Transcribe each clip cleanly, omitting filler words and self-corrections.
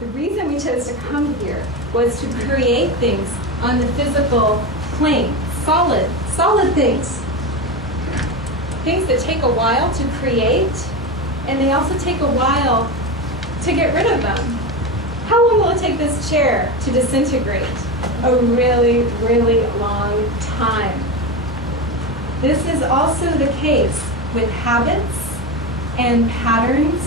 The reason we chose to come here was to create things on the physical plane, solid things. Things that take a while to create, and they also take a while to get rid of them. How long will it take this chair to disintegrate? A really, really long time. This is also the case with habits and patterns,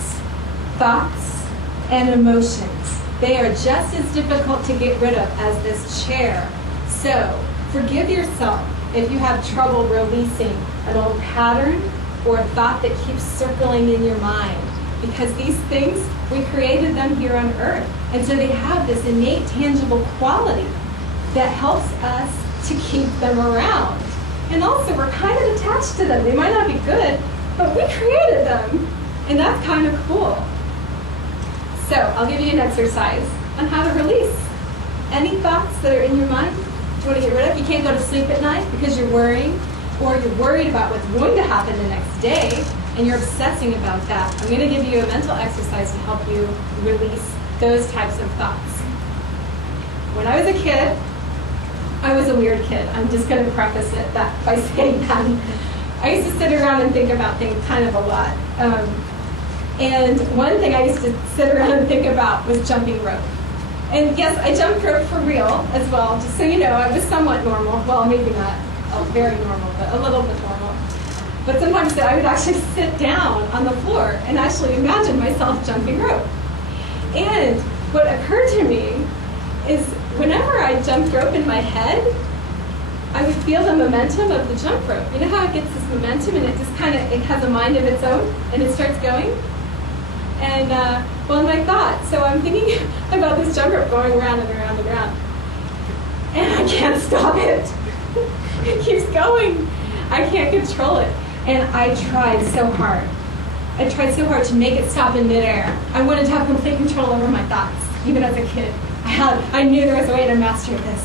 thoughts, and emotions. They are just as difficult to get rid of as this chair. So, forgive yourself if you have trouble releasing an old pattern or a thought that keeps circling in your mind. Because these things, we created them here on earth. And so they have this innate, tangible quality that helps us to keep them around. And also, we're kind of attached to them. They might not be good, but we created them. And that's kind of cool. So, I'll give you an exercise on how to release any thoughts that are in your mind. Do you want to get rid of? You can't go to sleep at night because you're worrying, or you're worried about what's going to happen the next day, and you're obsessing about that. I'm going to give you a mental exercise to help you release those types of thoughts. When I was a kid, I was a weird kid. I'm just going to preface it by saying that. I used to sit around and think about things kind of a lot. And one thing I used to sit around and think about was jumping rope. And yes, I jumped rope for real as well, just so you know. I was somewhat normal. Well, maybe not very normal, but a little bit normal. But sometimes I would actually sit down on the floor and actually imagine myself jumping rope. And what occurred to me is whenever I jumped rope in my head, I would feel the momentum of the jump rope. You know how it gets this momentum and it just it has a mind of its own and it starts going? And, well, in my thoughts, so I'm thinking about this jump rope going around and around and around. And I can't stop it. It keeps going. I can't control it. And I tried so hard. I tried so hard to make it stop in midair. I wanted to have complete control over my thoughts, even as a kid. I knew there was a way to master this.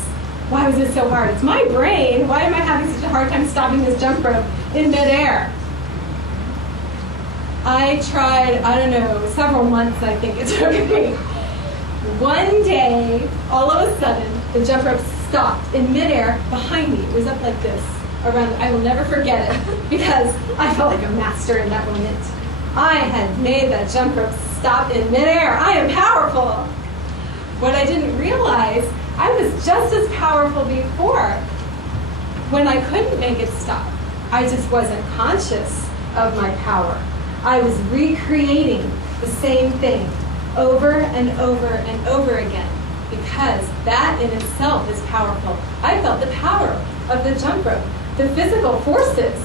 Why was it so hard? It's my brain. Why am I having such a hard time stopping this jump rope in midair? I tried, I don't know, several months I think it took me. One day, all of a sudden, the jump rope stopped in midair behind me. It was up like this. I will never forget it because I felt like a master in that moment. I had made that jump rope stop in midair. I am powerful. What I didn't realize, I was just as powerful before when I couldn't make it stop. I just wasn't conscious of my power. I was recreating the same thing over and over and over again because that in itself is powerful. I felt the power of the jump rope, the physical forces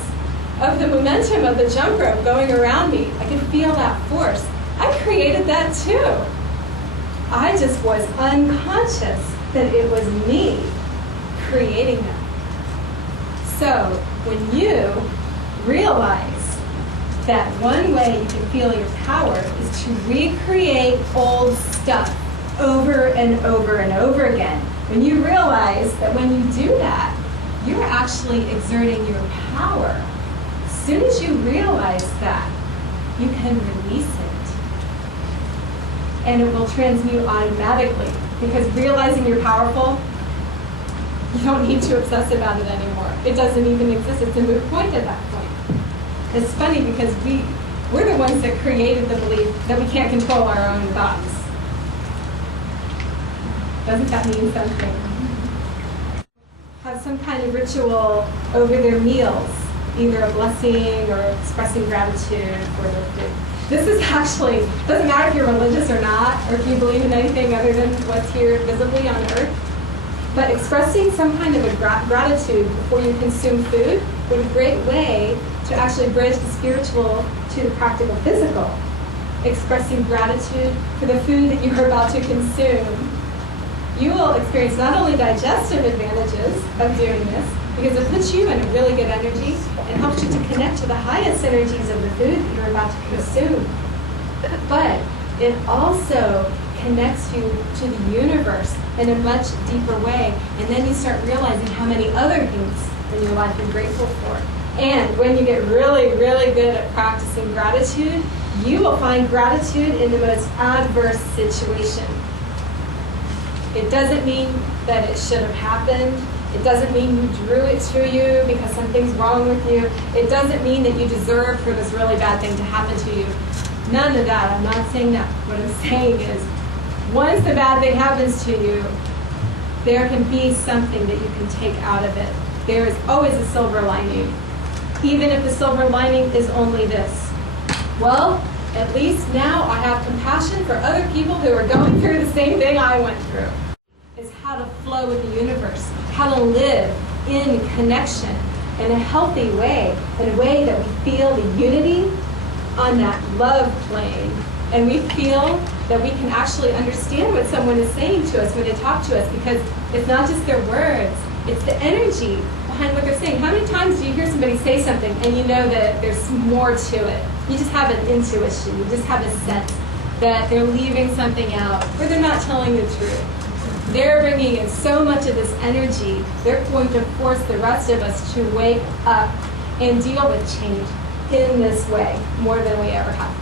of the momentum of the jump rope going around me. I could feel that force. I created that too. I just was unconscious that it was me creating that. So when you realize that one way you can feel your power is to recreate old stuff over and over and over again. When you realize that when you do that, you're actually exerting your power. As soon as you realize that, you can release it. And it will transmute automatically. Because realizing you're powerful, you don't need to obsess about it anymore. It doesn't even exist. It's a moot point at that point. It's funny because we're the ones that created the belief that we can't control our own thoughts. Doesn't that mean something? Have some kind of ritual over their meals, either a blessing or expressing gratitude for their food. This is actually, doesn't matter if you're religious or not, or if you believe in anything other than what's here visibly on earth, but expressing some kind of a gratitude before you consume food would be a great way to actually bridge the spiritual to the practical physical. Expressing gratitude for the food that you're about to consume. You will experience not only digestive advantages of doing this, because it puts you in a really good energy and helps you to connect to the highest energies of the food that you're about to consume. But it also connects you to the universe in a much deeper way. And then you start realizing how many other things in your life you're grateful for. And when you get really, really good at practicing gratitude, you will find gratitude in the most adverse situation. It doesn't mean that it should have happened. It doesn't mean you drew it to you because something's wrong with you. It doesn't mean that you deserve for this really bad thing to happen to you. None of that. I'm not saying that. What I'm saying is, once the bad thing happens to you, there can be something that you can take out of it. There is always a silver lining, even if the silver lining is only this. Well, at least now I have compassion for other people who are going through the same thing I went through. It's how to flow with the universe, how to live in connection in a healthy way, in a way that we feel the unity on that love plane, and we feel that we can actually understand what someone is saying to us when they talk to us, because it's not just their words, it's the energy behind what they're saying. How many times do you hear somebody say something and you know that there's more to it? You just have an intuition, you just have a sense that they're leaving something out, or they're not telling the truth. They're bringing in so much of this energy, they're going to force the rest of us to wake up and deal with change in this way more than we ever have.